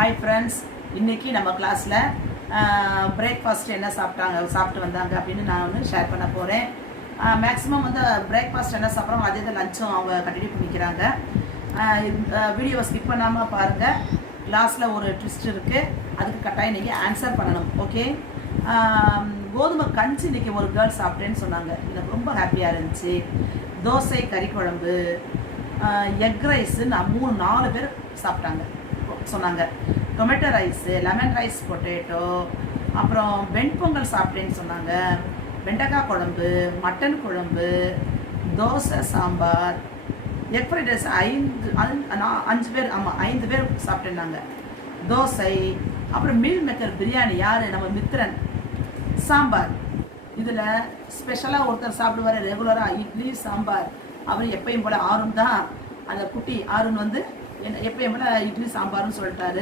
Hi friends, இன்றைக்கி நம்ம கிளாஸில் பிரேக்ஃபாஸ்ட் என்ன சாப்பிட்டு வந்தாங்க அப்படின்னு நான் வந்து ஷேர் பண்ண போகிறேன். மேக்ஸிமம் வந்து பிரேக்ஃபாஸ்ட் என்ன சாப்பிட்றோம் அதே தான் லஞ்சும் அவங்க கண்டினியூ பண்ணிக்கிறாங்க. வீடியோவை ஸ்கிப் பண்ணாமல் பாருங்கள். கிளாஸில் ஒரு ட்விஸ்ட் இருக்குது, அதுக்கு கட்டாயம் இன்றைக்கி ஆன்சர் பண்ணணும். ஓகே, கோதுமை கஞ்சி இன்றைக்கி ஒரு கேர்ள் சாப்பிட்டேன்னு சொன்னாங்க. எனக்கு ரொம்ப ஹாப்பியாக இருந்துச்சு. தோசை, கறி குழம்பு, எக் ரைஸு நான் 3-4 பேர் சாப்பிட்டாங்க சொன்னாங்க. Tomato rice, lemon rice, potato, அப்புறம் வெண்பொங்கல் சாப்பிட்டேன்னு சொன்னாங்க. வெண்டைக்காய் குழம்பு, மட்டன் குழம்பு, dosa, sambar, egg fried rice 5 பேர், ஆமாம் 5 பேர் சாப்பிட்டேன்னாங்க. தோசை, அப்புறம் மீல் மேக்கர் பிரியாணி, யார் நம்ம மித்ரன், சாம்பார். இதில் ஸ்பெஷலாக ஒருத்தர் சாப்பிடுவார் ரெகுலராக, இட்லி சாம்பார். அவர் எப்பயும் போல் ஆருண் தான், அந்த குட்டி ஆருண் வந்து எப்பயும் போல் இட்லி சாம்பார்னு சொல்லிட்டாரு.